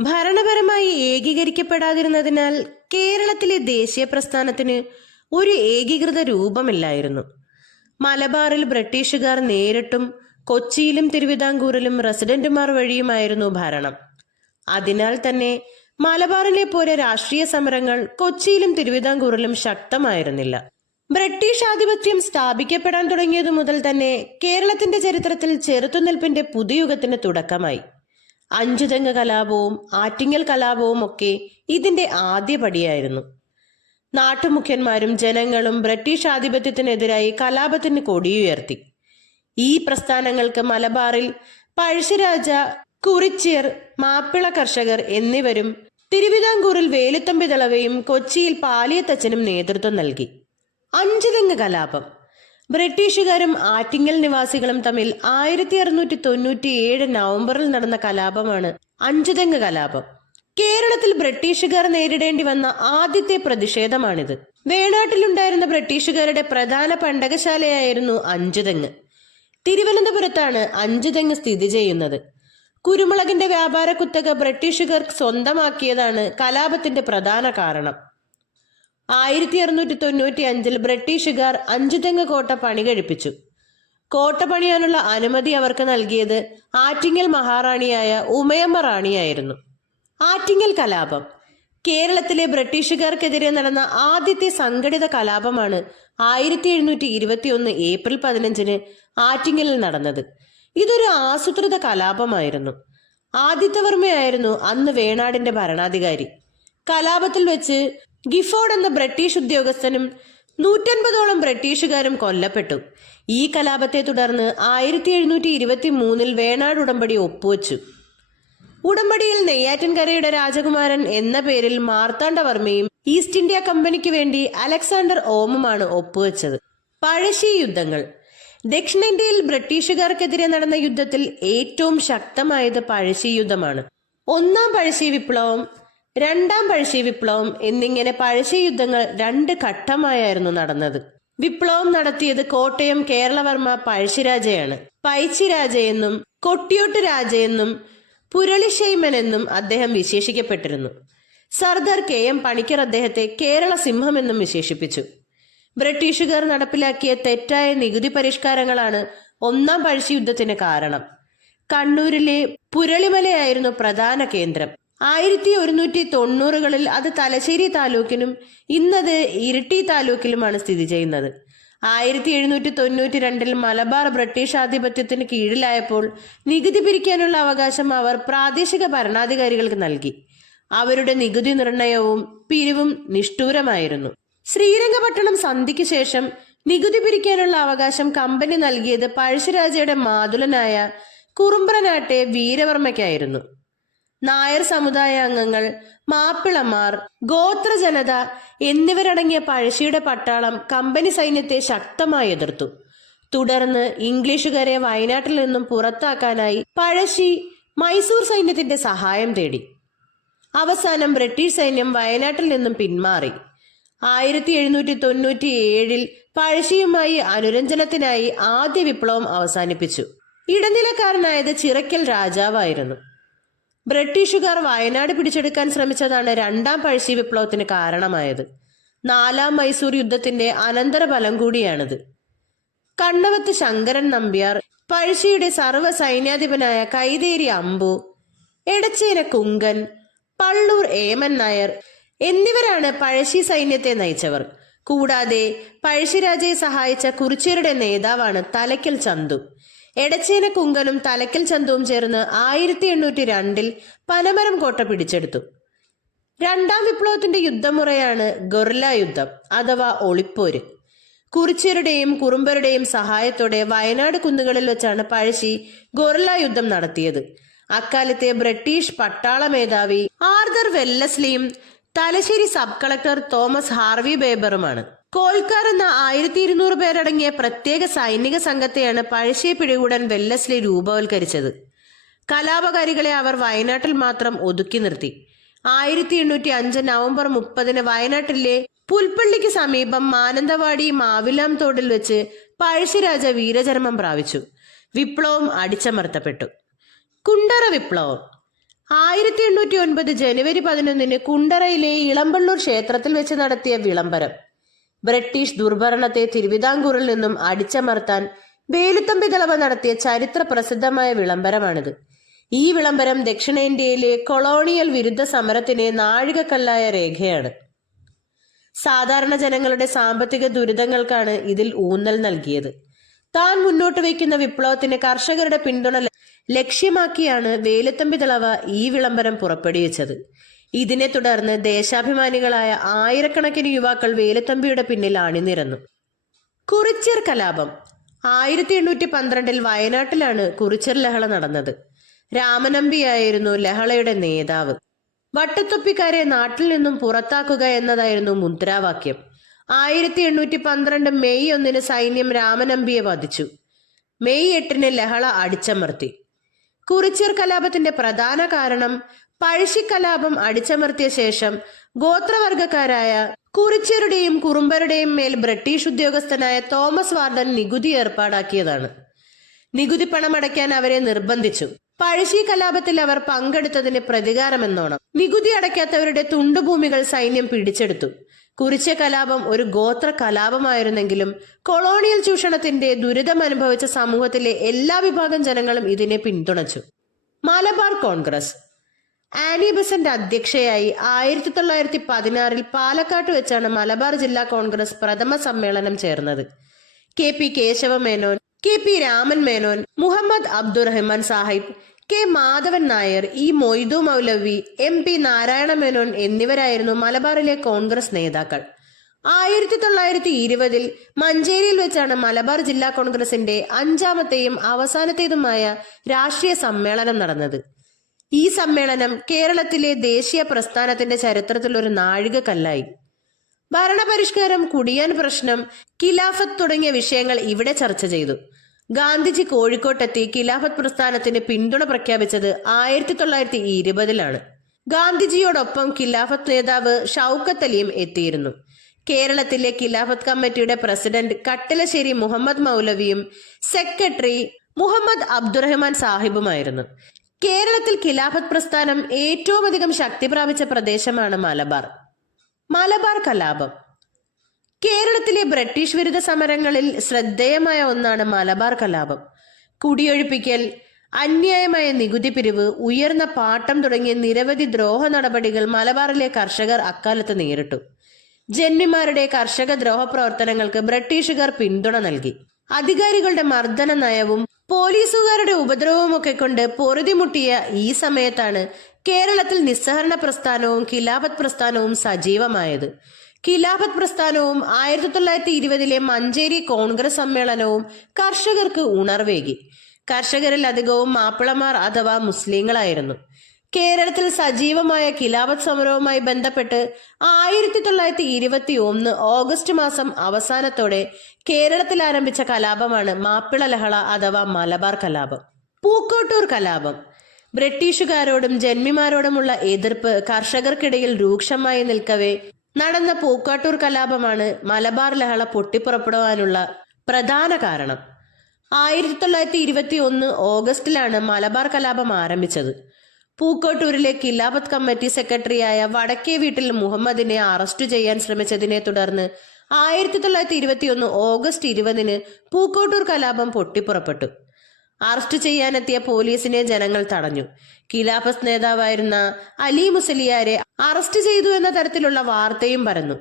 ഭരണപരമായി ഏകീകരിക്കപ്പെടാതിരുന്നതിനാൽ കേരളത്തിലെ ദേശീയ പ്രസ്ഥാനത്തിന് ഒരു ഏകീകൃത രൂപമില്ലായിരുന്നു. മലബാറിൽ ബ്രിട്ടീഷുകാർ നേരിട്ടും കൊച്ചിയിലും തിരുവിതാംകൂറിലും റെസിഡന്റുമാർ വഴിയുമായിരുന്നു ഭരണം. അതിനാൽ തന്നെ മലബാറിനെ പോലെ രാഷ്ട്രീയ സമരങ്ങൾ കൊച്ചിയിലും തിരുവിതാംകൂറിലും ശക്തമായിരുന്നില്ല. ബ്രിട്ടീഷ് ആധിപത്യം സ്ഥാപിക്കപ്പെടാൻ തുടങ്ങിയതു മുതൽ തന്നെ കേരളത്തിന്റെ ചരിത്രത്തിൽ ചെറുത്തുനിൽപ്പിന്റെ പുതുയുഗത്തിന് തുടക്കമായി. അഞ്ചുതെങ്ങ് കലാപവും ആറ്റിങ്ങൽ കലാപവും ഒക്കെ ഇതിന്റെ ആദ്യപടിയായിരുന്നു. നാട്ടുമുഖ്യന്മാരും ജനങ്ങളും ബ്രിട്ടീഷ് ആധിപത്യത്തിനെതിരായി കലാപത്തിന് കൊടിയുയർത്തി. ഈ പ്രസ്ഥാനങ്ങൾക്ക് മലബാറിൽ പഴശ്ശിരാജ, കുറിച്യർ, മാപ്പിള കർഷകർ എന്നിവരും തിരുവിതാംകൂറിൽ വേലുത്തമ്പി ദളവയും കൊച്ചിയിൽ പാലിയത്തച്ഛനും നേതൃത്വം നൽകി. അഞ്ചുതെങ്ങ് കലാപം ബ്രിട്ടീഷുകാരും ആറ്റിങ്ങൽ നിവാസികളും തമ്മിൽ 1697 നവംബറിൽ നടന്ന കലാപമാണ് അഞ്ചുതെങ്ങ് കലാപം. കേരളത്തിൽ ബ്രിട്ടീഷുകാർ നേരിടേണ്ടി വന്ന ആദ്യത്തെ പ്രതിഷേധമാണിത്. വേണാട്ടിലുണ്ടായിരുന്ന ബ്രിട്ടീഷുകാരുടെ പ്രധാന പണ്ടകശാലയായിരുന്നു അഞ്ചുതെങ്ങ്. തിരുവനന്തപുരത്താണ് അഞ്ചുതെങ്ങ് സ്ഥിതി ചെയ്യുന്നത്. കുരുമുളകിന്റെ വ്യാപാര കുത്തക ബ്രിട്ടീഷുകാർ സ്വന്തമാക്കിയതാണ് കലാപത്തിന്റെ പ്രധാന കാരണം. 1695 ബ്രിട്ടീഷുകാർ അഞ്ചുതെങ്ങ് കോട്ട പണി കഴിപ്പിച്ചു. കോട്ട പണിയാനുള്ള അനുമതി അവർക്ക് നൽകിയത് ആറ്റിങ്ങൽ മഹാറാണിയായ ഉമയമ്മ റാണിയായിരുന്നു. ആറ്റിങ്ങൽ കലാപം കേരളത്തിലെ ബ്രിട്ടീഷുകാർക്കെതിരെ നടന്ന ആദ്യത്തെ സംഘടിത കലാപമാണ് 1721 ഏപ്രിൽ 15 ആറ്റിങ്ങലിൽ നടന്നത്. ഇതൊരു ആസൂത്രിത കലാപമായിരുന്നു. ആദിത്യവർമ്മയായിരുന്നു അന്ന് വേണാടിന്റെ ഭരണാധികാരി. കലാപത്തിൽ വെച്ച് ഗിഫോർഡ് എന്ന ബ്രിട്ടീഷ് ഉദ്യോഗസ്ഥനും 150ഓളം ബ്രിട്ടീഷുകാരും കൊല്ലപ്പെട്ടു. ഈ കലാപത്തെ തുടർന്ന് 1723 വേണാട് ഉടമ്പടി ഒപ്പുവെച്ചു. ഉടമ്പടിയിൽ നെയ്യാറ്റിൻകരയുടെ രാജകുമാരൻ എന്ന പേരിൽ മാർത്താണ്ഡവർമ്മയും ഈസ്റ്റ് ഇന്ത്യ കമ്പനിക്ക് വേണ്ടി അലക്സാണ്ടർ ഓമുമാണ് ഒപ്പുവെച്ചത്. പഴശ്ശി യുദ്ധങ്ങൾ ദക്ഷിണേന്ത്യയിൽ ബ്രിട്ടീഷുകാർക്കെതിരെ നടന്ന യുദ്ധത്തിൽ ഏറ്റവും ശക്തമായത് പഴശ്ശി യുദ്ധമാണ്. ഒന്നാം പഴശ്ശി വിപ്ലവം, രണ്ടാം പഴശ്ശി വിപ്ലവം എന്നിങ്ങനെ പഴശ്ശി യുദ്ധങ്ങൾ 2 ഘട്ടമായായിരുന്നു നടന്നത്. വിപ്ലവം നടത്തിയത് കോട്ടയം കേരളവർമ്മ പഴശ്ശിരാജയാണ്. പൈച്ചി രാജയെന്നും കൊട്ടിയോട്ട് രാജയെന്നും പുരളിശൈമൻ എന്നും അദ്ദേഹം വിശേഷിക്കപ്പെട്ടിരുന്നു. സർദാർ KM പണിക്കർ അദ്ദേഹത്തെ കേരള സിംഹം എന്നും വിശേഷിപ്പിച്ചു. ബ്രിട്ടീഷുകാർ നടപ്പിലാക്കിയ തെറ്റായ നികുതി പരിഷ്കാരങ്ങളാണ് ഒന്നാം പഴശ്ശി യുദ്ധത്തിന് കാരണം. കണ്ണൂരിലെ പുരളിമലയായിരുന്നു പ്രധാന കേന്ദ്രം. 1190കളിൽ അത് തലശ്ശേരി താലൂക്കിനും ഇന്നത് ഇരിട്ടി താലൂക്കിലുമാണ് സ്ഥിതി ചെയ്യുന്നത്. 1792 മലബാർ ബ്രിട്ടീഷ് ആധിപത്യത്തിന് കീഴിലായപ്പോൾ നികുതി പിരിക്കാനുള്ള അവകാശം അവർ പ്രാദേശിക ഭരണാധികാരികൾക്ക് നൽകി. അവരുടെ നികുതി നിർണയവും പിരിവും നിഷ്ഠൂരമായിരുന്നു. ശ്രീരംഗപട്ടണം സന്ധിക്ക് ശേഷം നികുതി പിരിക്കാനുള്ള അവകാശം കമ്പനി നൽകിയത് പഴശ്ശിരാജയുടെ മാതുലനായ കുറുമ്പ്രനാട്ടെ വീരവർമ്മയ്ക്കായിരുന്നു. നായർ സമുദായ അംഗങ്ങൾ, മാപ്പിളമാർ, ഗോത്ര ജനത എന്നിവരടങ്ങിയ പഴശ്ശിയുടെ പട്ടാളം കമ്പനി സൈന്യത്തെ ശക്തമായി എതിർത്തു. തുടർന്ന് ഇംഗ്ലീഷുകാരെ വയനാട്ടിൽ നിന്നും പുറത്താക്കാനായി പഴശ്ശി മൈസൂർ സൈന്യത്തിന്റെ സഹായം തേടി. അവസാനം ബ്രിട്ടീഷ് സൈന്യം വയനാട്ടിൽ നിന്നും പിന്മാറി. 1797 പഴശ്ശിയുമായി അനുരഞ്ജനത്തിനായി ആദ്യ വിപ്ലവം അവസാനിപ്പിച്ചു. ഇടനിലക്കാരനായത് ചിറക്കൽ രാജാവായിരുന്നു. ബ്രിട്ടീഷുകാർ വയനാട് പിടിച്ചെടുക്കാൻ ശ്രമിച്ചതാണ് രണ്ടാം പഴശ്ശി വിപ്ലവത്തിന് കാരണമായത്. 4ാം മൈസൂർ യുദ്ധത്തിന്റെ അനന്തരഫലം കൂടിയാണിത്. കണ്ണവത്ത് ശങ്കരൻ നമ്പ്യാർ, പഴശ്ശിയുടെ സർവ്വ സൈന്യാധിപനായ കൈതേരി അമ്പു, എടച്ചേന കുങ്കൻ, പള്ളൂർ ഏമൻ നായർ എന്നിവരാണ് പഴശ്ശി സൈന്യത്തെ നയിച്ചവർ. കൂടാതെ പഴശ്ശിരാജയെ സഹായിച്ച കുറിച്യരുടെ നേതാവാണ് തലയ്ക്കൽ ചന്തു. എടച്ചേന കുങ്കനും തലയ്ക്കൽ ചന്തുവും ചേർന്ന് 1802 പനമരം കോട്ട പിടിച്ചെടുത്തു. രണ്ടാം വിപ്ലവത്തിന്റെ യുദ്ധമുറയാണ് ഗൊറില്ല യുദ്ധം അഥവാ ഒളിപ്പോര്. കുറിച്യരുടെയും കുറുമ്പരുടെയും സഹായത്തോടെ വയനാട് കുന്നുകളിൽ വെച്ചാണ് പഴശ്ശി ഗൊറില്ല യുദ്ധം നടത്തിയത്. അക്കാലത്തെ ബ്രിട്ടീഷ് പട്ടാള മേധാവി ആർതർ വെല്ലസ്ലിയും Thalassery sub collector Thomas Harvey ബേബറുമാണ്. കോൽക്കാർ എന്ന 1200 പേരടങ്ങിയ പ്രത്യേക സൈനിക സംഘത്തെയാണ് പഴശ്ശിയെ പിടികൂടാൻ വെല്ലസ്ലി രൂപവൽക്കരിച്ചത്. കലാപകാരികളെ അവർ വയനാട്ടിൽ മാത്രം ഒതുക്കി നിർത്തി. 1805 നവംബർ 30 വയനാട്ടിലെ പുൽപ്പള്ളിക്ക് സമീപം മാനന്തവാടി മാവിലാം തോടിൽ വെച്ച് പഴശ്ശിരാജ വീരചരമം പ്രാപിച്ചു. വിപ്ലവം അടിച്ചമർത്തപ്പെട്ടു. കുണ്ടറ വിപ്ലവം 1809 ജനുവരി 11 കുണ്ടറയിലെ ഇളമ്പള്ളൂർ ക്ഷേത്രത്തിൽ വെച്ച് നടത്തിയ വിളംബരം. ബ്രിട്ടീഷ് ദുർഭരണത്തെ തിരുവിതാംകൂറിൽ നിന്നും അടിച്ചമർത്താൻ വേലുത്തമ്പി ദളവ നടത്തിയ ചരിത്ര പ്രസിദ്ധമായ വിളംബരമാണിത്. ഈ വിളംബരം ദക്ഷിണേന്ത്യയിലെ കൊളോണിയൽ വിരുദ്ധ സമരത്തിന് നാഴികക്കല്ലായ രേഖയാണ്. സാധാരണ ജനങ്ങളുടെ സാമ്പത്തിക ദുരിതങ്ങൾക്കാണ് ഇതിൽ ഊന്നൽ നൽകിയത്. താൻ മുന്നോട്ട് വയ്ക്കുന്ന വിപ്ലവത്തിന് കർഷകരുടെ പിന്തുണ ലക്ഷ്യമാക്കിയാണ് വേലുത്തമ്പി ദളവ ഈ വിളംബരം പുറപ്പെടുവിച്ചത്. ഇതിനെ തുടർന്ന് ദേശാഭിമാനികളായ ആയിരക്കണക്കിന് യുവാക്കൾ വേലുത്തമ്പിയുടെ പിന്നിൽ അണിനിരന്നു. കുറിച്യർ കലാപം 1812 വയനാട്ടിലാണ് കുറിച്യർ ലഹള നടന്നത്. രാമനമ്പിയായിരുന്നു ലഹളയുടെ നേതാവ്. വട്ടത്തൊപ്പിക്കാരെ നാട്ടിൽ നിന്നും പുറത്താക്കുക എന്നതായിരുന്നു മുദ്രാവാക്യം. 1812 മെയ് 1 സൈന്യം രാമനമ്പിയെ വധിച്ചു. മെയ് 8 ലഹള അടിച്ചമർത്തി. കുറിച്യർ കലാപത്തിന്റെ പ്രധാന കാരണം പഴശ്ശിക്കലാപം അടിച്ചമർത്തിയ ശേഷം ഗോത്രവർഗക്കാരായ കുറിച്യരുടെയും കുറുമ്പരുടെയും മേൽ ബ്രിട്ടീഷ് ഉദ്യോഗസ്ഥനായ തോമസ് വാർഡൻ നികുതി ഏർപ്പാടാക്കിയതാണ്. നികുതി പണമടയ്ക്കാൻ അവരെ നിർബന്ധിച്ചു. പഴശ്ശി കലാപത്തിൽ അവർ പങ്കെടുത്തതിന് പ്രതികാരമെന്നോണം നികുതി അടയ്ക്കാത്തവരുടെ തുണ്ടുഭൂമികൾ സൈന്യം പിടിച്ചെടുത്തു. കുറിച്യ കലാപം ഒരു ഗോത്ര കലാപമായിരുന്നെങ്കിലും കൊളോണിയൽ ചൂഷണത്തിന്റെ ദുരിതമനുഭവിച്ച സമൂഹത്തിലെ എല്ലാ വിഭാഗം ജനങ്ങളും ഇതിനെ പിന്തുണച്ചു. മലബാർ കോൺഗ്രസ് ആനി ബസന്റ് അധ്യക്ഷയായി 1916 പാലക്കാട്ട് വെച്ചാണ് മലബാർ ജില്ലാ കോൺഗ്രസ് പ്രഥമ സമ്മേളനം ചേർന്നത്. K P Keshava Menon, K P Raman Menon, Muhammad Abdurahman Sahib, K Madhavan Nair, E Moidu Maulavi, M P Narayana Menon എന്നിവരായിരുന്നു മലബാറിലെ കോൺഗ്രസ് നേതാക്കൾ. 1920 മഞ്ചേരിയിൽ വെച്ചാണ് മലബാർ ജില്ലാ കോൺഗ്രസിന്റെ 5ാമത്തെയും അവസാനത്തേതുമായ രാഷ്ട്രീയ സമ്മേളനം നടന്നത്. ഈ സമ്മേളനം കേരളത്തിലെ ദേശീയ പ്രസ്ഥാനത്തിന്റെ ചരിത്രത്തിൽ ഒരു നാഴികക്കല്ലായി. ഭരണപരിഷ്കാരം, കുടിയാൻ പ്രശ്നം, ഖിലാഫത്ത് തുടങ്ങിയ വിഷയങ്ങൾ ഇവിടെ ചർച്ച ചെയ്തു. ഗാന്ധിജി കോഴിക്കോട്ടെത്തി ഖിലാഫത്ത് പ്രസ്ഥാനത്തിന് പിന്തുണ പ്രഖ്യാപിച്ചത് 1920 ഗാന്ധിജിയോടൊപ്പം ഖിലാഫത്ത് നേതാവ് ഷൗക്കത്ത് അലിയും എത്തിയിരുന്നു. കേരളത്തിലെ ഖിലാഫത്ത് കമ്മിറ്റിയുടെ പ്രസിഡന്റ് കട്ടിലശ്ശേരി മുഹമ്മദ് മൗലവിയും സെക്രട്ടറി മുഹമ്മദ് അബ്ദുറഹ്മാൻ സാഹിബുമായിരുന്നു. കേരളത്തിൽ ഖിലാഫത്ത് പ്രസ്ഥാനം ഏറ്റവും അധികം ശക്തി പ്രാപിച്ച പ്രദേശമാണ് മലബാർ. മലബാർ കലാപം കേരളത്തിലെ ബ്രിട്ടീഷ് വിരുദ്ധ സമരങ്ങളിൽ ശ്രദ്ധേയമായ ഒന്നാണ് മലബാർ കലാപം. കുടിയൊഴിപ്പിക്കൽ, അന്യായമായ നികുതി പിരിവ്, ഉയർന്ന പാട്ടം തുടങ്ങിയ നിരവധി ദ്രോഹ നടപടികൾ മലബാറിലെ കർഷകർ അക്കാലത്ത് നേരിട്ടു. ജന്മിമാരുടെ കർഷക ദ്രോഹ പ്രവർത്തനങ്ങൾക്ക് ബ്രിട്ടീഷുകാർ പിന്തുണ നൽകി. അധികാരികളുടെ മർദ്ദന നയവും പോലീസുകാരുടെ ഉപദ്രവവുമൊക്കെ കൊണ്ട് പൊറുതിമുട്ടിയ ഈ സമയത്താണ് കേരളത്തിൽ നിസ്സഹരണ പ്രസ്ഥാനവും ഖിലാഫത്ത് പ്രസ്ഥാനവും സജീവമായത്. ഖിലാഫത്ത് പ്രസ്ഥാനവും 1920 മഞ്ചേരി കോൺഗ്രസ് സമ്മേളനവും കർഷകർക്ക് ഉണർവേകി. കർഷകരിൽ അധികവും മാപ്പിളമാർ അഥവാ മുസ്ലിങ്ങളായിരുന്നു. കേരളത്തിൽ സജീവമായ ഖിലാഫത്ത് സമരവുമായി ബന്ധപ്പെട്ട് 1921 ഓഗസ്റ്റ് മാസം അവസാനത്തോടെ കേരളത്തിൽ ആരംഭിച്ച കലാപമാണ് മാപ്പിള ലഹള അഥവാ മലബാർ കലാപം. പൂക്കോട്ടൂർ കലാപം ബ്രിട്ടീഷുകാരോടും ജന്മിമാരോടുമുള്ള എതിർപ്പ് കർഷകർക്കിടയിൽ രൂക്ഷമായി നിൽക്കവേ നടന്ന പൂക്കോട്ടൂർ കലാപമാണ് മലബാർ ലഹള പൊട്ടിപ്പുറപ്പെടുവാനുള്ള പ്രധാന കാരണം. 1921 ഓഗസ്റ്റിലാണ് മലബാർ കലാപം ആരംഭിച്ചത്. പൂക്കോട്ടൂരിലെ ഖിലാഫത്ത് കമ്മിറ്റി സെക്രട്ടറിയായ വടക്കേ വീട്ടിൽ മുഹമ്മദിനെ അറസ്റ്റ് ചെയ്യാൻ ശ്രമിച്ചതിനെ തുടർന്ന് 1921 ഓഗസ്റ്റ് 20 പൂക്കോട്ടൂർ കലാപം പൊട്ടിപ്പുറപ്പെട്ടു. അറസ്റ്റ് ചെയ്യാനെത്തിയ പോലീസിനെ ജനങ്ങൾ തടഞ്ഞു. ഖിലാഫത്ത് നേതാവായിരുന്ന അലി മുസലിയാരെ അറസ്റ്റ് ചെയ്തു എന്ന തരത്തിലുള്ള വാർത്തയും പരന്നു.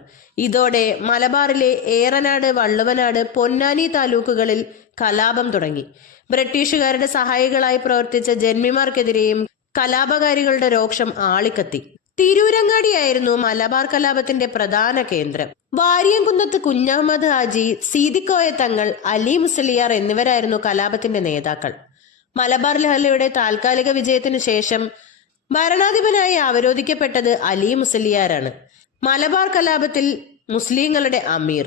ഇതോടെ മലബാറിലെ ഏറനാട്, വള്ളുവനാട്, പൊന്നാനി താലൂക്കുകളിൽ കലാപം തുടങ്ങി. ബ്രിട്ടീഷുകാരുടെ സഹായികളായി പ്രവർത്തിച്ച ജന്മിമാർക്കെതിരെയും കലാപകാരികളുടെ രോക്ഷം ആളിക്കത്തി. തിരൂരങ്ങാടിയായിരുന്നു മലബാർ കലാപത്തിന്റെ പ്രധാന കേന്ദ്രം. വാര്യംകുന്നത്ത് കുഞ്ഞഹമ്മദ് ഹാജി, സീതിക്കോയ തങ്ങൾ, അലി മുസലിയാർ എന്നിവരായിരുന്നു കലാപത്തിന്റെ നേതാക്കൾ. മലബാർ ലഹളയുടെ താൽക്കാലിക വിജയത്തിനു ശേഷം ഭരണാധിപനായി അവരോധിക്കപ്പെട്ടത് അലി മുസലിയാരാണ്. മലബാർ കലാപത്തിൽ മുസ്ലിങ്ങളുടെ അമീർ,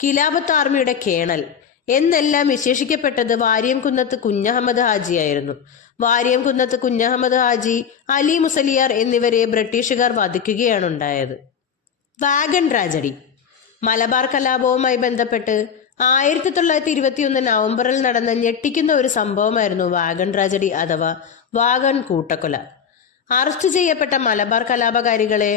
ഖിലാഫത്ത് ആർമിയുടെ കേണൽ എന്നെല്ലാം വിശേഷിക്കപ്പെട്ടത് വാര്യംകുന്നത്ത് കുഞ്ഞഹമ്മദ് ഹാജിയായിരുന്നു. വാര്യംകുന്നത്ത് കുഞ്ഞഹമ്മദ് ഹാജി, അലി മുസലിയാർ എന്നിവരെ ബ്രിട്ടീഷുകാർ വധിക്കുകയാണ് ഉണ്ടായത്. വാഗൺ ട്രാജഡി മലബാർ കലാപവുമായി ബന്ധപ്പെട്ട് 1921 നവംബറിൽ നടന്ന ഞെട്ടിക്കുന്ന ഒരു സംഭവമായിരുന്നു വാഗൺ ട്രാജഡി അഥവാ വാഗൺ കൂട്ടക്കൊല. അറസ്റ്റ് ചെയ്യപ്പെട്ട മലബാർ കലാപകാരികളെ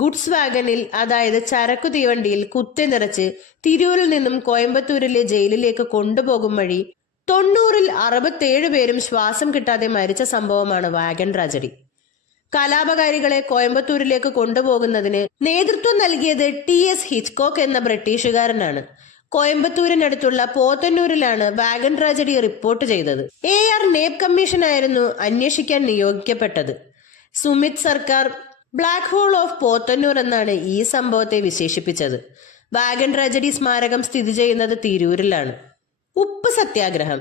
ഗുഡ്സ് വാഗനിൽ, അതായത് ചരക്കു തീവണ്ടിയിൽ കുത്തി നിറച്ച് തിരൂരിൽ നിന്നും കോയമ്പത്തൂരിലെ ജയിലിലേക്ക് കൊണ്ടുപോകും വഴി 90-ൽ 67 പേരും ശ്വാസം കിട്ടാതെ മരിച്ച സംഭവമാണ് വാഗൻ ട്രാജഡി. കലാപകാരികളെ കോയമ്പത്തൂരിലേക്ക് കൊണ്ടുപോകുന്നതിന് നേതൃത്വം നൽകിയത് TS ഹിച്ച്കോക്ക് എന്ന ബ്രിട്ടീഷുകാരനാണ്. കോയമ്പത്തൂരിനടുത്തുള്ള പോത്തന്നൂരിലാണ് വാഗൻ ട്രാജഡി റിപ്പോർട്ട് ചെയ്തത്. AR നേപ്പ് കമ്മീഷനായിരുന്നു അന്വേഷിക്കാൻ നിയോഗിക്കപ്പെട്ടത്. സുമിത് സർക്കാർ ബ്ലാക്ക് ഹോൾ ഓഫ് പോത്തന്നൂർ എന്നാണ് ഈ സംഭവത്തെ വിശേഷിപ്പിച്ചത്. വാഗൻ ട്രാജഡി സ്മാരകം സ്ഥിതി ചെയ്യുന്നത് തിരൂരിലാണ്. ഉപ്പ് സത്യാഗ്രഹം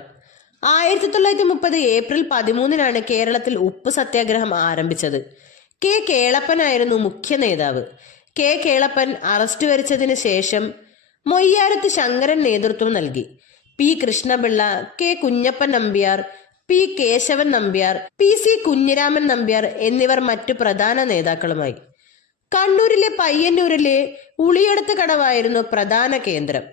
1930 ഏപ്രിൽ 13-നാണ് കേരളത്തിൽ ഉപ്പ് സത്യാഗ്രഹം ആരംഭിച്ചത്. K. കേളപ്പനായിരുന്നു മുഖ്യ നേതാവ്. K. കേളപ്പൻ അറസ്റ്റ് വരിച്ചതിന് ശേഷം മൊയ്യാരത്ത് ശങ്കരൻ നേതൃത്വം നൽകി. P. Krishnapillai, K. Kunjappan Nambiar, P. Keshavan Nambiar, PC Kunhiraman Nambiar എന്നിവർ മറ്റു പ്രധാന നേതാക്കളുമായി. കണ്ണൂരിലെ പയ്യന്നൂരിലെ ഉളിയടത്ത് കടവായിരുന്നു പ്രധാന കേന്ദ്രം.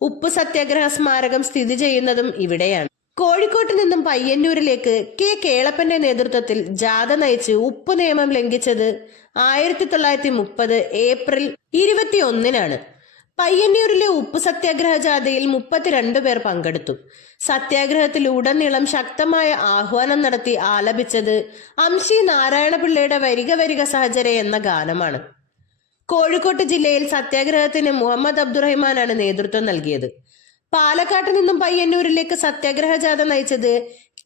ഉപ്പ് സത്യാഗ്രഹ സ്മാരകം സ്ഥിതി ചെയ്യുന്നതും ഇവിടെയാണ്. കോഴിക്കോട്ട് നിന്നും പയ്യന്നൂരിലേക്ക് K. കേളപ്പന്റെ നേതൃത്വത്തിൽ ജാഥ നയിച്ച് ഉപ്പ് നിയമം ലംഘിച്ചത് 1930 ഏപ്രിൽ 21-നാണ്. പയ്യന്നൂരിലെ ഉപ്പ് സത്യാഗ്രഹ ജാഥയിൽ 32 പേർ പങ്കെടുത്തു. സത്യാഗ്രഹത്തിലുടനീളം ശക്തമായ ആഹ്വാനം നടത്തി ആലപിച്ചത് അംശി നാരായണപിള്ളയുടെ വരിക വരിക സഹചരെ എന്ന ഗാനമാണ്. കോഴിക്കോട്ട് ജില്ലയിൽ സത്യാഗ്രഹത്തിന് മുഹമ്മദ് അബ്ദുറഹിമാനാണ് നേതൃത്വം നൽകിയത്. പാലക്കാട്ട് നിന്നും പയ്യന്നൂരിലേക്ക് സത്യാഗ്രഹ ജാഥ നയിച്ചത്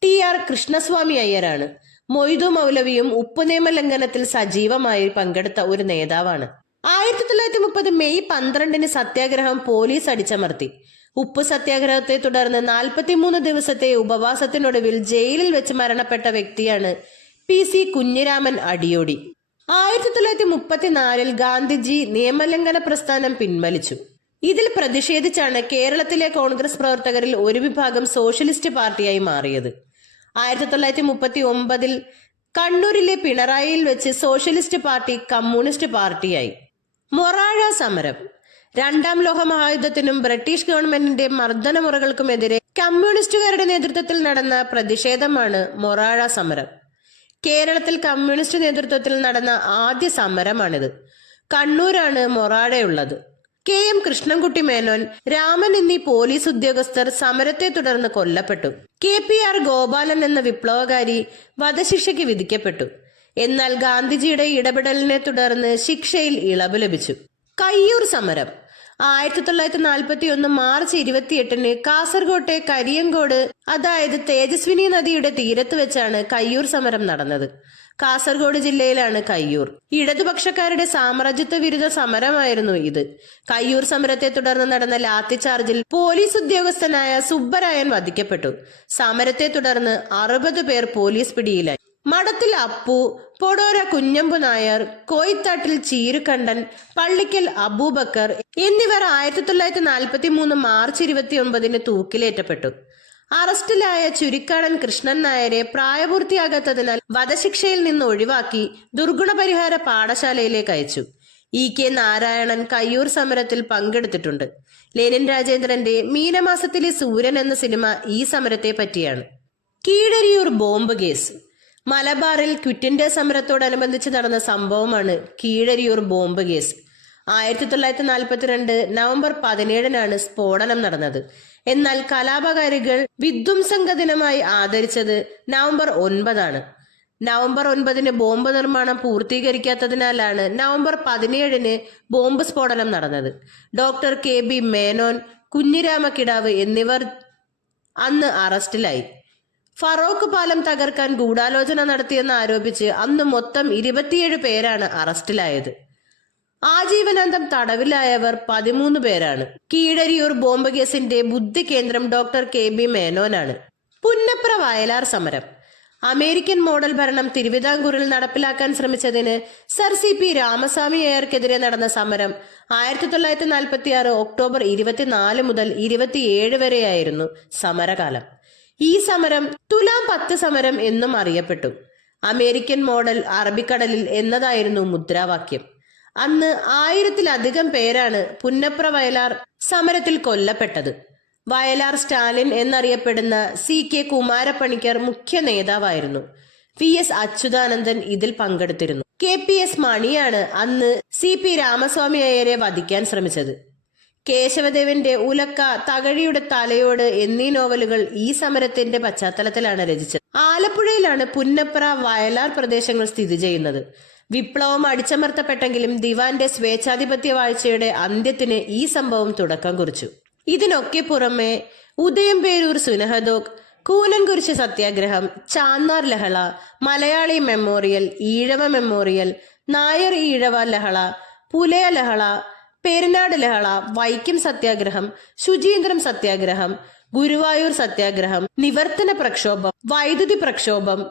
TR കൃഷ്ണസ്വാമി അയ്യരാണ്. മൊയ്തു മൗലവിയും ഉപ്പ് നിയമ ലംഘനത്തിൽ സജീവമായി പങ്കെടുത്ത ഒരു നേതാവാണ്. 1930 മെയ് 12-ന് സത്യാഗ്രഹം പോലീസ് അടിച്ചമർത്തി. ഉപ്പ് സത്യാഗ്രഹത്തെ തുടർന്ന് 43 ദിവസത്തെ ഉപവാസത്തിനൊടുവിൽ ജയിലിൽ വെച്ച് മരണപ്പെട്ട വ്യക്തിയാണ് PC കുഞ്ഞിരാമൻ അടിയോടി. 1934-ൽ ഗാന്ധിജി നിയമലംഘന പ്രസ്ഥാനം പിൻവലിച്ചു. ഇതിൽ പ്രതിഷേധിച്ചാണ് കേരളത്തിലെ കോൺഗ്രസ് പ്രവർത്തകരിൽ ഒരു വിഭാഗം സോഷ്യലിസ്റ്റ് പാർട്ടിയായി മാറിയത്. 1939-ൽ കണ്ണൂരിലെ പിണറായിയിൽ വെച്ച് സോഷ്യലിസ്റ്റ് പാർട്ടി കമ്മ്യൂണിസ്റ്റ് പാർട്ടിയായി. മൊറാഴ സമരം 2-ാം ലോക മഹായുദ്ധത്തിനും ബ്രിട്ടീഷ് ഗവൺമെന്റിന്റെ മർദ്ദനമുറകൾക്കുമെതിരെ കമ്മ്യൂണിസ്റ്റുകാരുടെ നേതൃത്വത്തിൽ നടന്ന പ്രതിഷേധമാണ് മൊറാഴ സമരം. കേരളത്തിൽ കമ്മ്യൂണിസ്റ്റ് നേതൃത്വത്തിൽ നടന്ന ആദ്യ സമരമാണിത്. കണ്ണൂരാണ് മൊറാഴയുള്ളത്. KM കൃഷ്ണൻകുട്ടി മേനോൻ, രാമൻ എന്നീ പോലീസ് ഉദ്യോഗസ്ഥർ സമരത്തെ തുടർന്ന് കൊല്ലപ്പെട്ടു. KPR ഗോപാലൻ എന്ന വിപ്ലവകാരി വധശിക്ഷയ്ക്ക് വിധിക്കപ്പെട്ടു. എന്നാൽ ഗാന്ധിജിയുടെ ഇടപെടലിനെ തുടർന്ന് ശിക്ഷയിൽ ഇളവ് ലഭിച്ചു. കയ്യൂർ സമരം 1941 മാർച്ച് 28-ന് കാസർകോട്ടെ കരിയങ്കോട്, അതായത് തേജസ്വിനി നദിയുടെ തീരത്ത് വെച്ചാണ് കയ്യൂർ സമരം നടന്നത്. കാസർഗോഡ് ജില്ലയിലാണ് കയ്യൂർ. ഇടതുപക്ഷക്കാരുടെ സാമ്രാജ്യത്വ വിരുദ്ധ സമരമായിരുന്നു ഇത്. കയ്യൂർ സമരത്തെ തുടർന്ന് നടന്ന ലാത്തിചാർജിൽ പോലീസ് ഉദ്യോഗസ്ഥനായ സുബ്ബരായൻ വധിക്കപ്പെട്ടു. സമരത്തെ തുടർന്ന് 60 പേർ പോലീസ് പിടിയിലായി. മഠത്തിൽ അപ്പു, പൊടോര കുഞ്ഞമ്പു നായർ, കോയിത്താട്ടിൽ ചീരുകണ്ഠൻ, പള്ളിക്കൽ അബൂബക്കർ എന്നിവർ 1943 മാർച്ച് 29-ന് തൂക്കിലേറ്റപ്പെട്ടു. അറസ്റ്റിലായ ചുരിക്കാടൻ കൃഷ്ണൻ നായരെ പ്രായപൂർത്തിയാകാത്തതിനാൽ വധശിക്ഷയിൽ നിന്ന് ഒഴിവാക്കി ദുർഗുണപരിഹാര പാഠശാലയിലേക്ക് അയച്ചു. EK നാരായണൻ കയ്യൂർ സമരത്തിൽ പങ്കെടുത്തിട്ടുണ്ട്. ലെനിൻ രാജേന്ദ്രന്റെ മീനമാസത്തിലെ സൂര്യൻ എന്ന സിനിമ ഈ സമരത്തെ പറ്റിയാണ്. കീഴരിയൂർ ബോംബ് കേസ് മലബാറിൽ ക്വിറ്റ് ഇന്ത്യ സമരത്തോടനുബന്ധിച്ച് നടന്ന സംഭവമാണ് കീഴരിയൂർ ബോംബ് കേസ്. 1942 നവംബർ 17-നാണ് സ്ഫോടനം നടന്നത്. എന്നാൽ കലാപകാരികൾ വിധ്വംസക ദിനമായി ആദരിച്ചത് നവംബർ 9-ആണ്. നവംബർ 9-ന് ബോംബ് നിർമ്മാണം പൂർത്തീകരിക്കാത്തതിനാലാണ് നവംബർ 17-ന് ബോംബ് സ്ഫോടനം നടന്നത്. ഡോക്ടർ KB മേനോൻ, കുഞ്ഞിരാമക്കിടാവ് എന്നിവർ അന്ന് അറസ്റ്റിലായി. ഫറോക്ക് പാലം തകർക്കാൻ ഗൂഢാലോചന നടത്തിയെന്ന് ആരോപിച്ച് അന്ന് മൊത്തം 27 പേരാണ് അറസ്റ്റിലായത്. ആജീവനാന്തം തടവിലായവർ 13 പേരാണ്. കീഴരിയൂർ ബോംബ് കേസിന്റെ ബുദ്ധി കേന്ദ്രം ഡോക്ടർ KB മേനോനാണ്. പുന്നപ്ര വയലാർ സമരം അമേരിക്കൻ മോഡൽ ഭരണം തിരുവിതാംകൂറിൽ നടപ്പിലാക്കാൻ ശ്രമിച്ചതിന് സർ CP രാമസ്വാമി അയ്യർക്കെതിരെ നടന്ന സമരം 1946 ഒക്ടോബർ 24 മുതൽ 27 വരെയായിരുന്നു സമരകാലം. ഈ സമരം തുലാം 10 സമരം എന്നും അറിയപ്പെട്ടു. അമേരിക്കൻ മോഡൽ അറബിക്കടലിൽ എന്നതായിരുന്നു മുദ്രാവാക്യം. അന്ന് 1000-ലധികം പേരാണ് പുന്നപ്ര വയലാർ സമരത്തിൽ കൊല്ലപ്പെട്ടത്. വയലാർ സ്റ്റാലിൻ എന്നറിയപ്പെടുന്ന CK കുമാരപ്പണിക്കർ മുഖ്യ നേതാവായിരുന്നു. VS അച്യുതാനന്ദൻ ഇതിൽ പങ്കെടുത്തിരുന്നു. KPS മണിയാണ് അന്ന് CP രാമസ്വാമി അയ്യരെ വധിക്കാൻ ശ്രമിച്ചത്. കേശവദേവന്റെ ഉലക്ക, തകഴിയുടെ തലയോട് എന്നീ നോവലുകൾ ഈ സമരത്തിന്റെ പശ്ചാത്തലത്തിലാണ് രചിച്ചത്. ആലപ്പുഴയിലാണ് പുന്നപ്ര, വയലാർ പ്രദേശങ്ങൾ സ്ഥിതി ചെയ്യുന്നത്. വിപ്ലവം അടിച്ചമർത്തപ്പെട്ടെങ്കിലും ദിവാന്റെ സ്വേച്ഛാധിപത്യ വാഴ്ചയുടെ അന്ത്യത്തിന് ഈ സംഭവം തുടക്കം കുറിച്ചു. ഇതിനൊക്കെ പുറമെ ഉദയംപേരൂർ സുനഹദോഗ്, കൂനൻകുരിശ് സത്യാഗ്രഹം, ചാന്നാർ ലഹള, മലയാളി മെമ്മോറിയൽ, ഈഴവ മെമ്മോറിയൽ, നായർ ഈഴവ ലഹള, പുലയ ലഹള, പെരുന്നാട് ലഹള, വൈക്കം സത്യാഗ്രഹം, ശുചീന്ദ്രം സത്യാഗ്രഹം, ഗുരുവായൂർ സത്യാഗ്രഹം, നിവർത്തന പ്രക്ഷോഭം, വൈദ്യുതി പ്രക്ഷോഭം,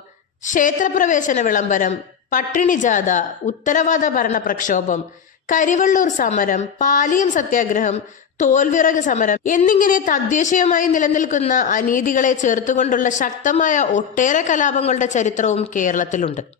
ക്ഷേത്രപ്രവേശന വിളംബരം, പട്ടിണി ജാഥ, ഉത്തരവാദ ഭരണ പ്രക്ഷോഭം, കരിവള്ളൂർ സമരം, പാലിയം സത്യാഗ്രഹം, തോൽവിറക് സമരം എന്നിങ്ങനെ തദ്ദേശീയമായി നിലനിൽക്കുന്ന അനീതികളെ ചേർത്തുകൊണ്ടുള്ള ശക്തമായ ഒട്ടേറെ കലാപങ്ങളുടെ ചരിത്രവും കേരളത്തിലുണ്ട്.